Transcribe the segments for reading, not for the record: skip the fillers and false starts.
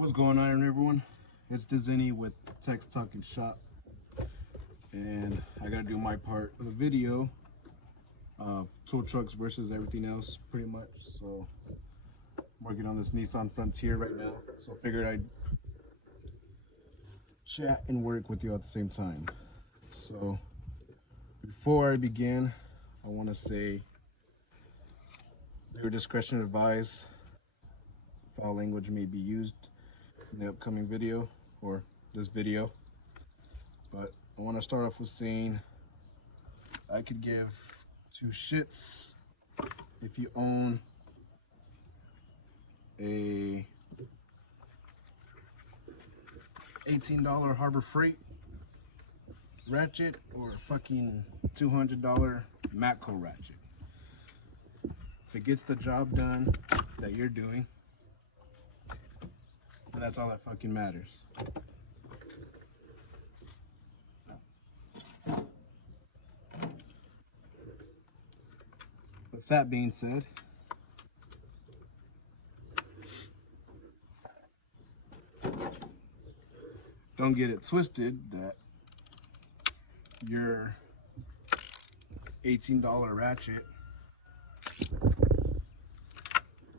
What's going on, everyone? It's Disney with Teck's Talking Shop, and I gotta do my part of the video of tow trucks versus everything else, pretty much. So I'm working on this Nissan Frontier right now, so I figured I'd chat and work with you at the same time. So before I begin, I want to say your discretion advised. Foul language may be used in the upcoming video or this video, but I want to start off with saying I could give two shits if you own a $18 Harbor Freight ratchet or a fucking $200 Matco ratchet. If it gets the job done that you're doing, and that's all that fucking matters. With that being said, don't get it twisted that your $18 ratchet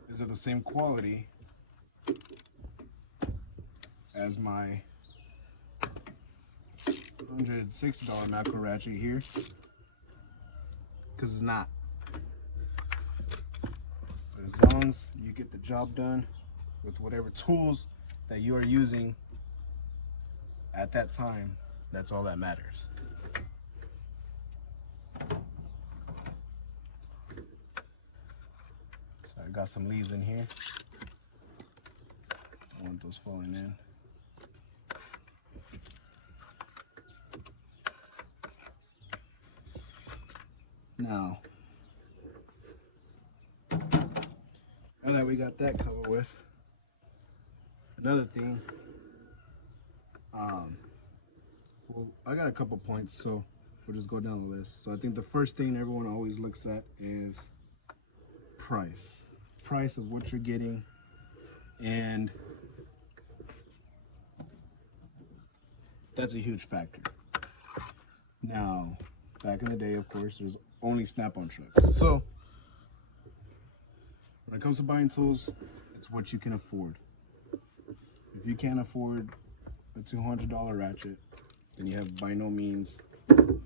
is of the same quality as my $160 Matco ratchet here, because it's not. But as long as you get the job done with whatever tools that you are using at that time, that's all that matters. So I got some leaves in here. Don't want those falling in. Now that we got that covered with, another thing, well, I got a couple points, so we'll just go down the list. So I think the first thing everyone always looks at is price of what you're getting, and that's a huge factor. Now, back in the day, of course, there's only Snap-on trucks. So when it comes to buying tools, it's what you can afford. If you can't afford a $200 ratchet, then you have by no means to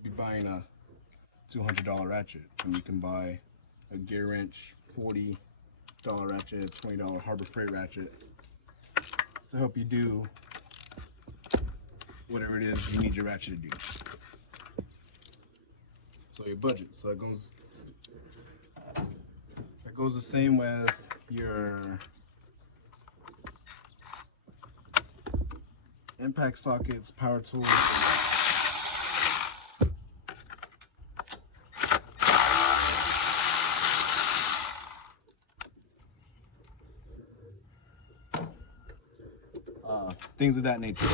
be buying a $200 ratchet. And you can buy a gear wrench, $40 ratchet, $20 Harbor Freight ratchet to help you do whatever it is you need your ratchet to do. So your budget. So that goes the same with your impact sockets, power tools. Things of that nature.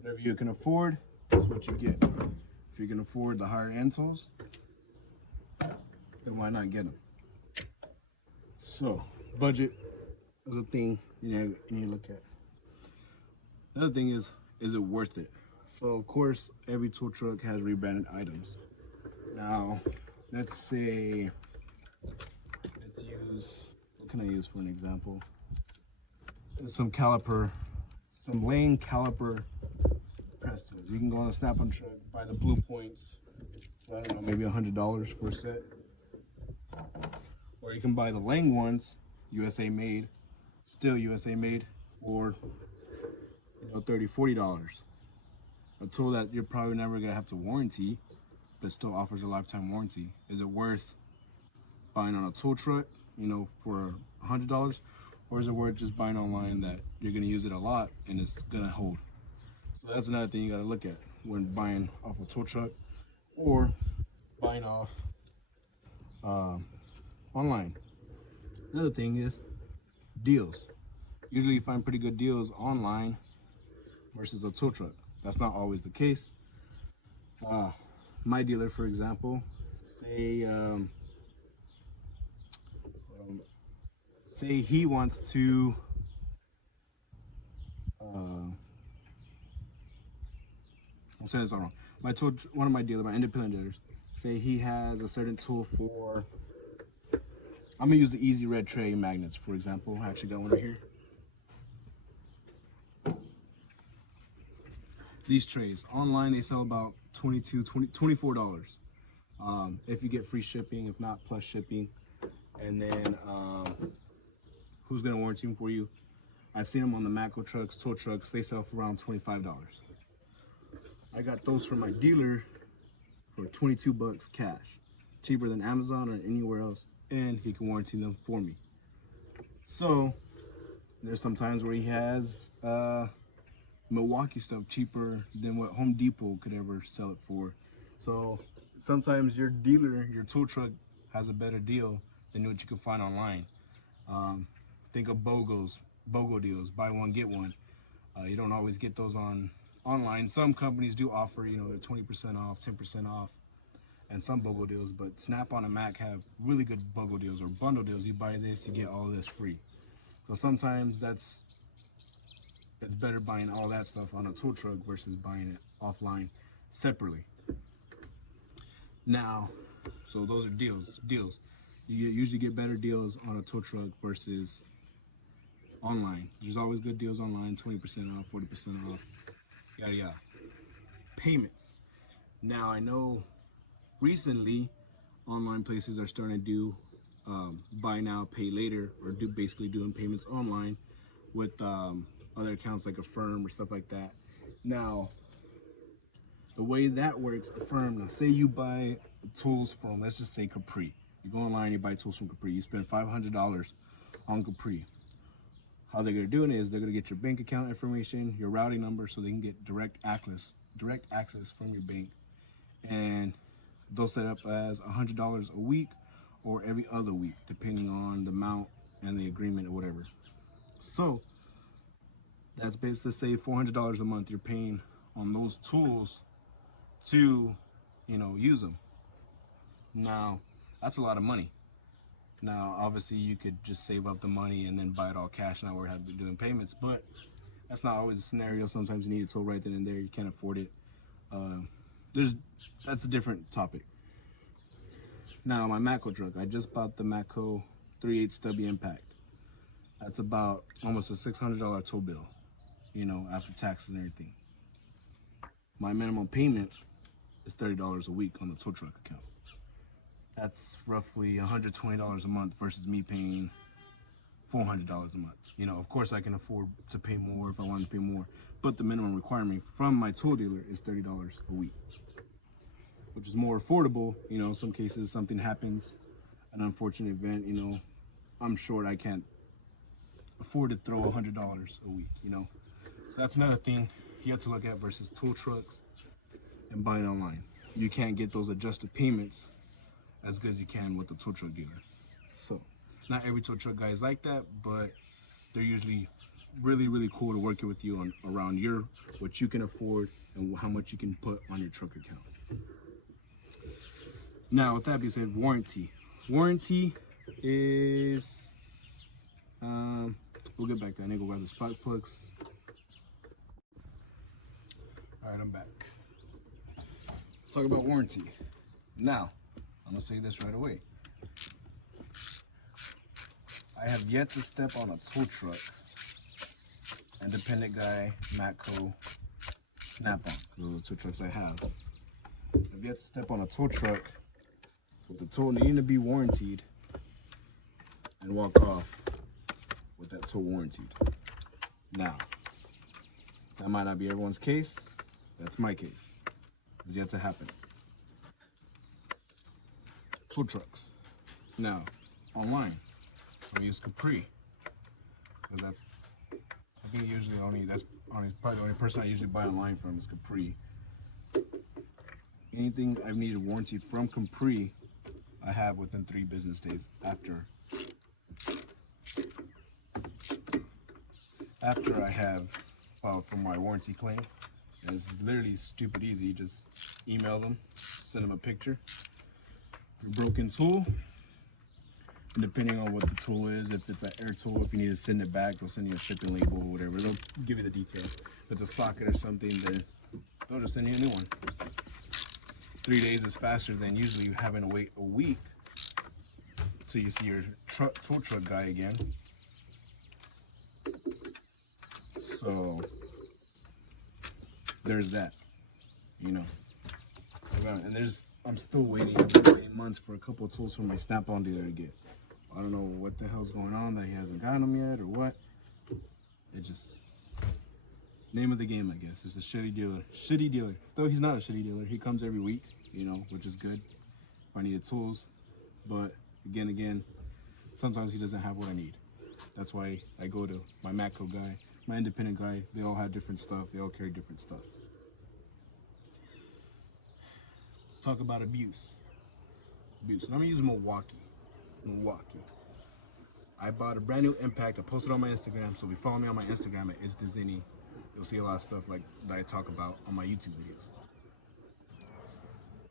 Whatever you can afford is what you get. If you can afford the higher end tools, then why not get them? So, budget is a thing you need to look at. Another thing is it worth it? So, of course, every tool truck has rebranded items. Now, let's use, what can I use for an example? Some lane caliper presses. You can go on a Snap-on truck, buy the blue points, I don't know, maybe $100 for a set. Or you can buy the Lang ones, USA made, still USA made, for $30, $40. A tool that you're probably never gonna have to warranty, but still offers a lifetime warranty. Is it worth buying on a tool truck, for $100? Or is it worth just buying online that you're gonna use it a lot and it's gonna hold? So that's another thing you gotta look at when buying off a tow truck or buying off online. Another thing is deals. Usually you find pretty good deals online versus a tow truck. That's not always the case. My dealer, for example, say say he wants to I'm saying this all wrong. One of my independent dealers, say he has a certain tool for, I'm gonna use the Easy Red tray magnets, for example. I actually got one right here. These trays, online they sell about $24. If you get free shipping, if not plus shipping. And then who's gonna warranty them for you? I've seen them on the Matco trucks, tow trucks, they sell for around $25. I got those from my dealer for 22 bucks cash, cheaper than Amazon or anywhere else, and he can warranty them for me. So there's some times where he has Milwaukee stuff cheaper than what Home Depot could ever sell it for. So sometimes your dealer, your tow truck, has a better deal than what you can find online. Think of BOGO deals, buy one get one. You don't always get those online. Some companies do offer, you know, 20% off, 10% off, and some BOGO deals, but Snap-on and Mac have really good BOGO deals or bundle deals. You buy this, you get all this free. So sometimes it's better buying all that stuff on a tow truck versus buying it offline separately. Now, so those are deals. You usually get better deals on a tow truck versus online. There's always good deals online, 20% off, 40% off, yada yada. Payments. Now I know recently online places are starting to do buy now, pay later, or basically doing payments online with other accounts like Affirm or stuff like that. Now, the way that works, Affirm, now say you buy tools from, let's just say Capri. You go online, you buy tools from Capri, you spend $500 on Capri. How they're gonna do it is they're gonna get your bank account information, your routing number, so they can get direct access from your bank, and they'll set up as $100 a week or every other week, depending on the amount and the agreement or whatever. So that's basically, say $400 a month you're paying on those tools to, you know, use them. Now that's a lot of money. Now obviously you could just save up the money and then buy it all cash, not worry how to be doing payments, but that's not always a scenario. Sometimes you need a tool right then and there, you can't afford it. That's a different topic. Now my Matco truck, I just bought the Matco 3/8 stubby impact. That's about almost a $600 tow bill, you know, after taxes and everything. My minimum payment is $30 a week on the tow truck account. That's roughly $120 a month versus me paying $400 a month. You know, of course I can afford to pay more if I want to pay more, but the minimum requirement from my tool dealer is $30 a week, which is more affordable. You know, in some cases something happens, an unfortunate event, you know, I'm short, I can't afford to throw $100 a week, you know. So that's another thing you have to look at versus tool trucks and buying online. You can't get those adjusted payments as good as you can with the tow truck dealer. So not every tow truck guy is like that, but they're usually really cool to working with you on around what you can afford and how much you can put on your truck account. Now with that being said, warranty is we'll get back to that. I need to go grab the spark plugs. All right, I'm back. Let's talk about warranty. Now I'm gonna say this right away. I have yet to step on a tow truck, independent guy, Matco, Snap-on. Those are the two trucks I have. I've yet to step on a tow truck with the tow needing to be warranted and walk off with that tow warranted. Now, that might not be everyone's case. That's my case. It's yet to happen. Tow trucks. Now, online, I use Capri, because I think probably the only person I usually buy online from is Capri. Anything I've needed warranty from Capri, I have within 3 business days after I have filed for my warranty claim. And it's literally stupid easy. You just email them, send them a picture. Your broken tool, And depending on what the tool is, if it's an air tool, if you need to send it back, they'll send you a shipping label or whatever. They'll give you the details. If it's a socket or something, then they'll just send you a new one. 3 days is faster than usually you having to wait a week till you see your tool truck guy again. So there's that, you know. And I'm still waiting. I've been waiting months for a couple of tools from my Snap-on dealer to get. I don't know what the hell's going on that he hasn't gotten them yet or what. It just, name of the game, I guess. It's a shitty dealer. Shitty dealer. Though he's not a shitty dealer. He comes every week, you know, which is good if I needed tools. But again, sometimes he doesn't have what I need. That's why I go to my Matco guy, my independent guy. They all have different stuff. They all carry different stuff. Let's talk about abuse. And I'm gonna use Milwaukee. I bought a brand new Impact. I posted on my Instagram, so if you follow me on my Instagram at It's Dizini, you'll see a lot of stuff like that I talk about on my YouTube videos.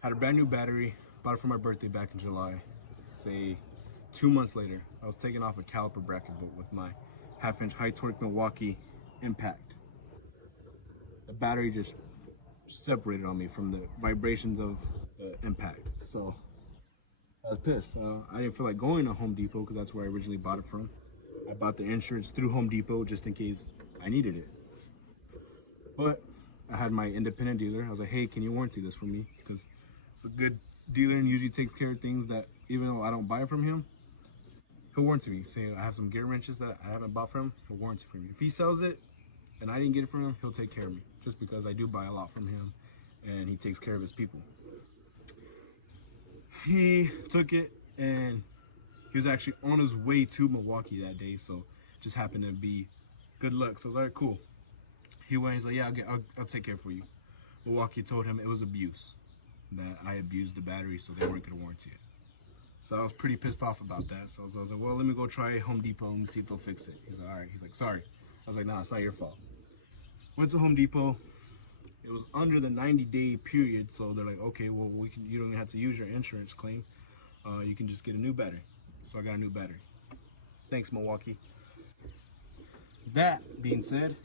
Had a brand new battery, bought it for my birthday back in July. Say 2 months later, I was taking off a caliper bracket bolt with my 1/2-inch high torque Milwaukee Impact. The battery just separated on me from the vibrations of the impact. So I was pissed. I didn't feel like going to Home Depot because that's where I originally bought it from. I bought the insurance through Home Depot just in case I needed it. But I had my independent dealer. I was like, hey, can you warranty this for me? Because it's a good dealer and usually takes care of things that even though I don't buy it from him, he'll warranty me. Say I have some gear wrenches that I haven't bought from him, he'll warranty for me. If he sells it and I didn't get it from him, he'll take care of me. Just because I do buy a lot from him and he takes care of his people. He took it and he was actually on his way to Milwaukee that day, so just happened to be good luck. So I was like, cool. He went, he's like, yeah, I'll take care for you. Milwaukee told him it was abuse, that I abused the battery, so they weren't gonna warranty it. So I was pretty pissed off about that. So I was like, well, let me go try Home Depot and see if they'll fix it. He's like, all right. He's like, sorry. I was like, no, it's not your fault. Went to Home Depot. It was under the 90-day period, so they're like, okay, well, you don't even have to use your insurance claim. You can just get a new battery. So I got a new battery. Thanks, Milwaukee. That being said,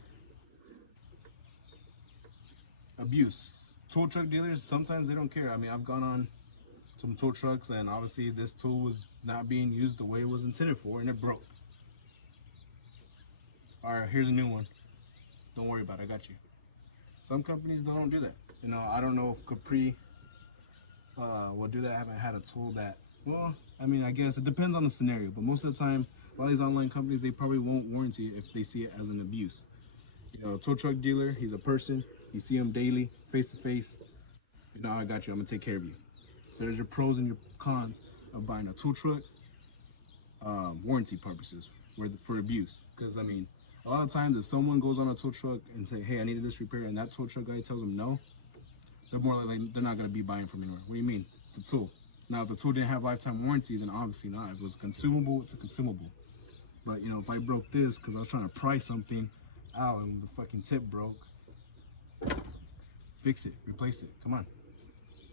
abuse. Tow truck dealers, sometimes they don't care. I mean, I've gone on some tow trucks, and obviously this tool was not being used the way it was intended for, and it broke. All right, here's a new one. Don't worry about it, I got you. Some companies don't do that. You know, I don't know if Capri will do that. I haven't had a tool that, well, I mean, I guess it depends on the scenario, but most of the time, a lot of these online companies, they probably won't warranty it if they see it as an abuse. You know, a tow truck dealer, he's a person, you see him daily, face to face. You know, I got you, I'm gonna take care of you. So there's your pros and your cons of buying a tool truck, warranty purposes, for abuse. Because I mean, a lot of times if someone goes on a tow truck and say, hey, I needed this repair, and that tow truck guy tells them no, they're more likely they're not gonna be buying from anywhere. What do you mean? It's a tool. Now, if the tool didn't have lifetime warranty, then obviously not. If it was consumable, it's a consumable. But you know, if I broke this because I was trying to price something out and the fucking tip broke, fix it, replace it. Come on.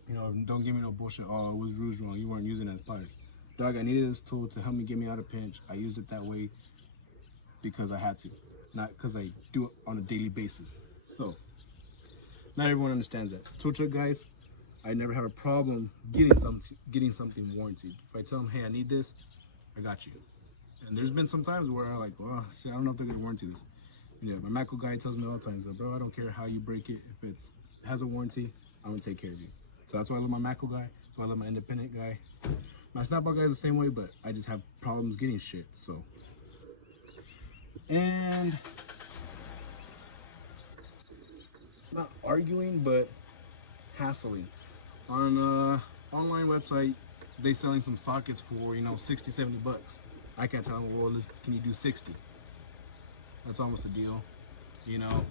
You know, don't give me no bullshit. Oh, it was Rouge wrong. You weren't using it as pliers. Dog, I needed this tool to help me get me out of pinch. I used it that way because I had to, not because I do it on a daily basis. So, not everyone understands that. Tool truck guys, I never have a problem getting something warranted. If I tell them, hey, I need this, I got you. And there's been some times where I'm like, well, shit, I don't know if they're gonna warranty this. You know, my Matco guy tells me all the time, bro, I don't care how you break it. If it has a warranty, I'm gonna take care of you. So that's why I love my Matco guy. That's why I love my independent guy. My Snap-on guy is the same way, but I just have problems getting shit, so. And not arguing, but hassling. On an online website, they selling some sockets for, you know, 60, 70 bucks. I can't tell them, well, can you do 60? That's almost a deal, you know.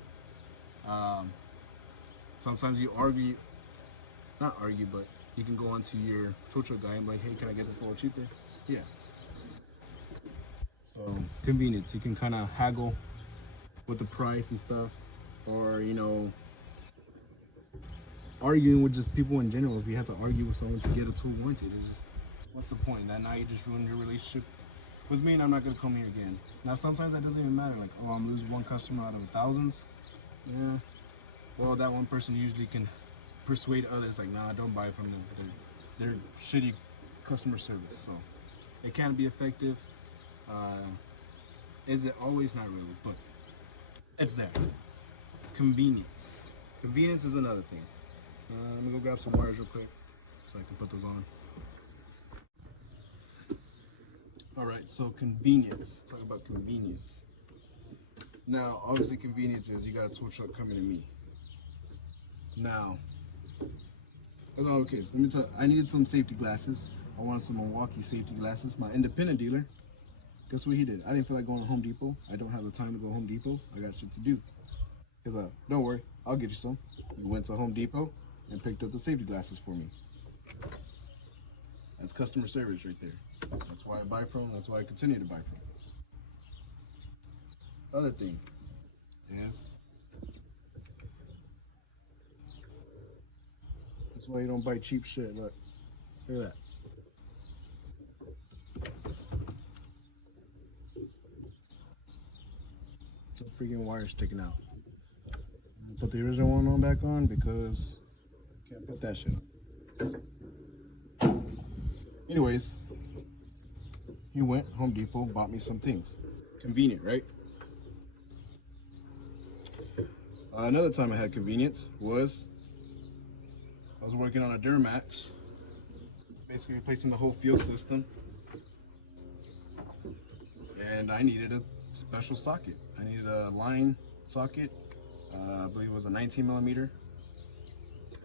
Sometimes you argue, not argue, but you can go onto your tow truck guy and be like, hey, can I get this a little cheaper? Yeah. So convenience, you can kind of haggle with the price and stuff, or you know, arguing with just people in general. If you have to argue with someone to get a tool warranted, it's just what's the point? That now you just ruined your relationship with me, and I'm not gonna come here again. Now sometimes that doesn't even matter. Like, oh, I'm losing one customer out of thousands. Yeah. Well, that one person usually can persuade others. Like, nah, don't buy from them. They're shitty customer service. So it can be effective. Is it always? Not really, but it's there. Convenience. Convenience is another thing. Let me go grab some wires real quick so I can put those on. All right, so convenience. Let's talk about convenience. Now, obviously, convenience is you got a tow truck coming to me. Now, okay, so let me tell. I needed some safety glasses. I wanted some Milwaukee safety glasses. My independent dealer, guess what he did? I didn't feel like going to Home Depot. I don't have the time to go to Home Depot. I got shit to do. He's like, don't worry, I'll get you some. We went to Home Depot and picked up the safety glasses for me. That's customer service right there. That's why I buy from. That's why I continue to buy from. Other thing is, that's why you don't buy cheap shit. Look at that. The freaking wire sticking out. Put the original one on back on because can't put that shit on. Anyways, he went Home Depot, bought me some things. Convenient, right? Another time I had convenience was I was working on a Duramax, basically replacing the whole fuel system, and I needed a special socket. I needed a line socket. I believe it was a 19 millimeter,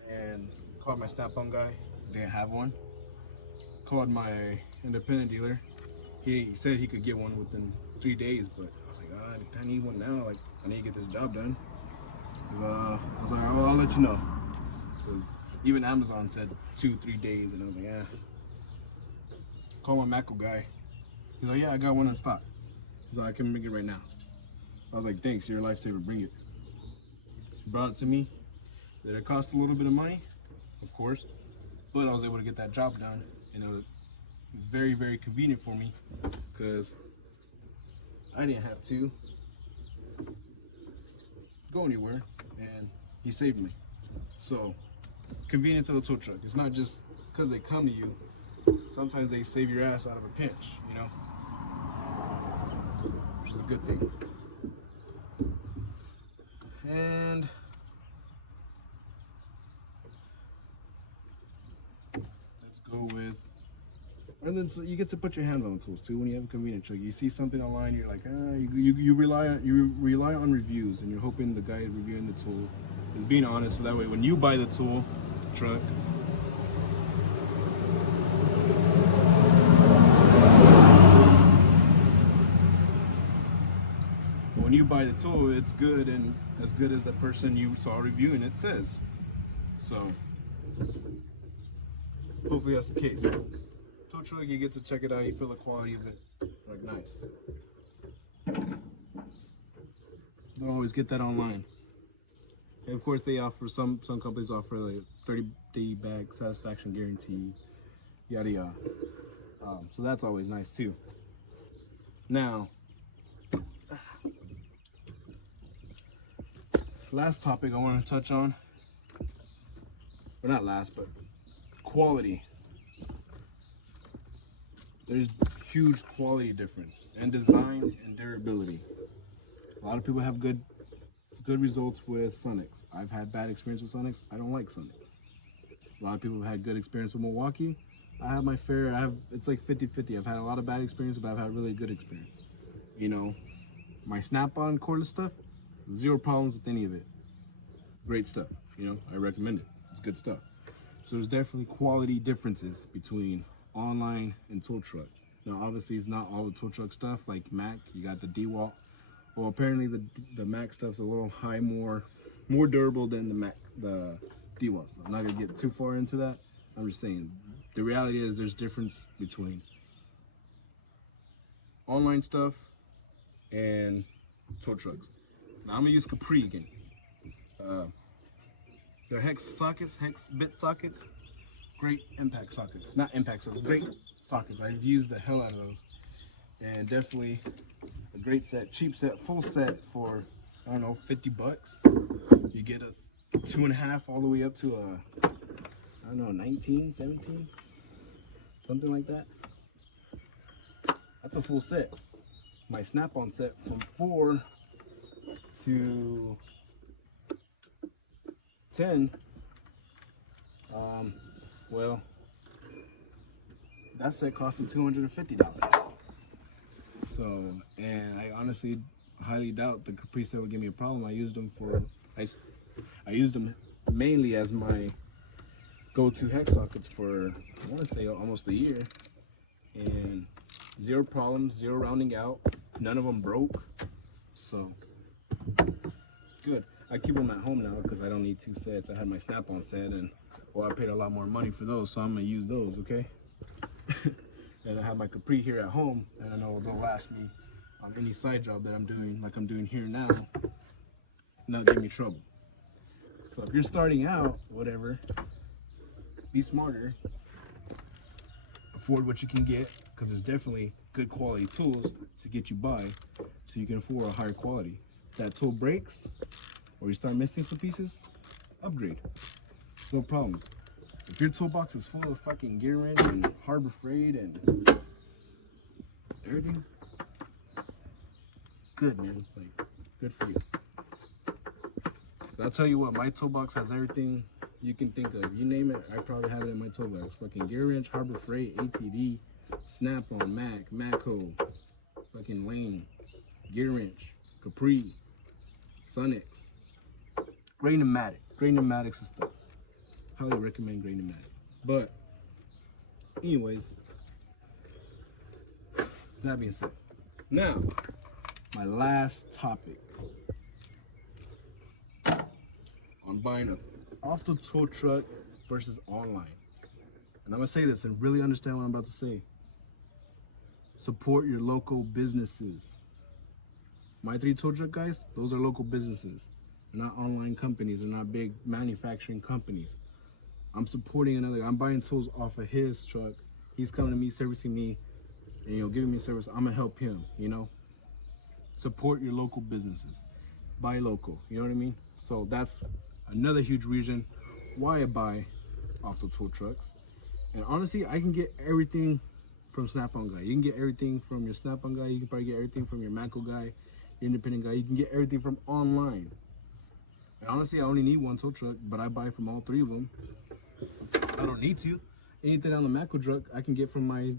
and called my snap-on guy. Didn't have one. Called my independent dealer. He said he could get one within 3 days, but I was like, I kind of need one now. Like, I need to get this job done. I was like, well, I'll let you know. Because even Amazon said 2-3 days, and I was like, yeah. Called my Macco guy. He's like, yeah, I got one in stock. He's like, I can bring it right now. I was like, thanks, you're a lifesaver, bring it. He brought it to me. Did it cost a little bit of money? Of course. But I was able to get that job done, and it was very, very convenient for me because I didn't have to go anywhere, and he saved me. So, convenience of the tow truck. It's not just because they come to you. Sometimes they save your ass out of a pinch, you know, which is a good thing. And let's go with, and then so you get to put your hands on the tools too when you have a convenient truck. You see something online, you're like, you rely on reviews, and you're hoping the guy reviewing the tool is being honest, so that way when you buy the tool truck, when you buy the tool, it's good and as good as the person you saw reviewing it says. So hopefully that's the case. Tow truck, you get to check it out, you feel the quality of it, like nice. Don't always get that online. And of course they offer, some companies offer like 30-day bag satisfaction guarantee, yada yada. So that's always nice too. Now, last topic I want to touch on, or not last, but quality. There's huge quality difference in design and durability. A lot of people have good results with Sonics. I've had bad experience with Sonics. I don't like Sonics. A lot of people have had good experience with Milwaukee. I have my fair, it's like 50-50. I've had a lot of bad experience, but I've had really good experience. You know, my snap-on cordless stuff, zero problems with any of it. Great stuff, you know, I recommend it. It's good stuff. So there's definitely quality differences between online and tow truck. Now obviously it's not all the tow truck stuff like Mac. You got the DeWalt. Well, apparently the Mac stuff's a little high, more durable than the DeWalt. So I'm not gonna get too far into that. I'm just saying the reality is there's difference between online stuff and tow trucks. Now I'm gonna use Capri again. Their hex bit sockets great impact sockets. Not impact sockets, great sockets. I've used the hell out of those. And definitely a great set, cheap set, full set for, I don't know, 50 bucks. You get a 2.5 all the way up to a, I don't know, 19, 17, something like that. That's a full set. My snap-on set from 4 to 10, well, that set costed $250. So, and I honestly highly doubt the Capri set would give me a problem. I used them for, I used them mainly as my go-to hex sockets for, I want to say, almost a year, and zero problems, zero rounding out, none of them broke, so good. I keep them at home now because I don't need 2 sets. I had my snap-on set, and well, I paid a lot more money for those, so I'm gonna use those, okay? And I have my Capri here at home, and I know they'll last me on any side job that I'm doing, like I'm doing here now, not give me trouble. So if you're starting out, whatever, be smarter, afford what you can get, because there's definitely good quality tools to get you by, so you can afford a higher quality. If that tool breaks, or you start missing some pieces, upgrade. No problems. If your toolbox is full of fucking gear wrench and Harbor Freight and everything, good, man. Like, good for you. But I'll tell you what, my toolbox has everything you can think of. You name it, I probably have it in my toolbox. Fucking gear wrench, Harbor Freight, ATD, Snap-on, Mac, Matco, fucking Wayne, gear wrench, Capri, Sunix, great pneumatic, great pneumatics and stuff. Highly recommend great pneumatic. But anyways, that being said, now my last topic on buying an off the tow truck versus online. And I'm gonna say this and really understand what I'm about to say. Support your local businesses. My 3 tow truck guys, those are local businesses. They're not online companies, they're not big manufacturing companies. I'm supporting another, I'm buying tools off of his truck. He's coming to me, servicing me, and giving me service. I'm gonna help him, Support your local businesses. Buy local, you know what I mean? So that's another huge reason why I buy off the tow trucks. And honestly, I can get everything from Snap-on guy. You can get everything from your Snap-on guy. You can probably get everything from your Matco guy, your independent guy. You can get everything from online. And honestly, I only need 1 tow truck, but I buy from all 3 of them. I don't need to. Anything on the Matco truck, I can get from my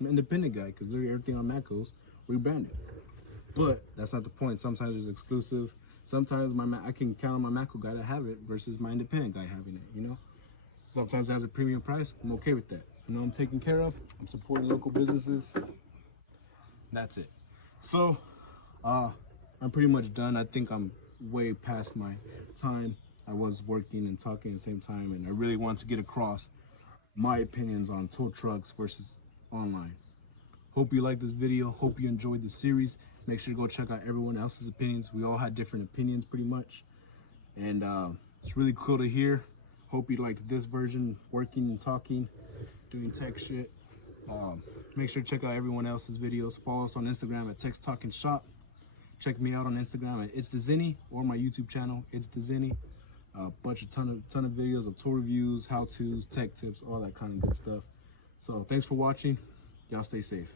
independent guy, because everything on Matco's rebranded. But that's not the point. Sometimes it's exclusive. Sometimes I can count on my Matco guy to have it versus my independent guy having it, Sometimes it has a premium price. I'm okay with that. I'm taken care of. I'm supporting local businesses. That's it. So, I'm pretty much done. I think I'm way past my time. I was working and talking at the same time, and I really want to get across my opinions on tow trucks versus online. Hope you liked this video. Hope you enjoyed the series. Make sure to go check out everyone else's opinions. We all had different opinions pretty much, and it's really cool to hear. Hope you liked this version, working and talking, doing tech shit. Make sure to check out everyone else's videos. Follow us on Instagram at Teck's Talking Shop. Check me out on Instagram at It's Dezini, or my YouTube channel, It's Dezini. A ton of videos of tow reviews, how-tos, tech tips, all that kind of good stuff. So thanks for watching. Y'all stay safe.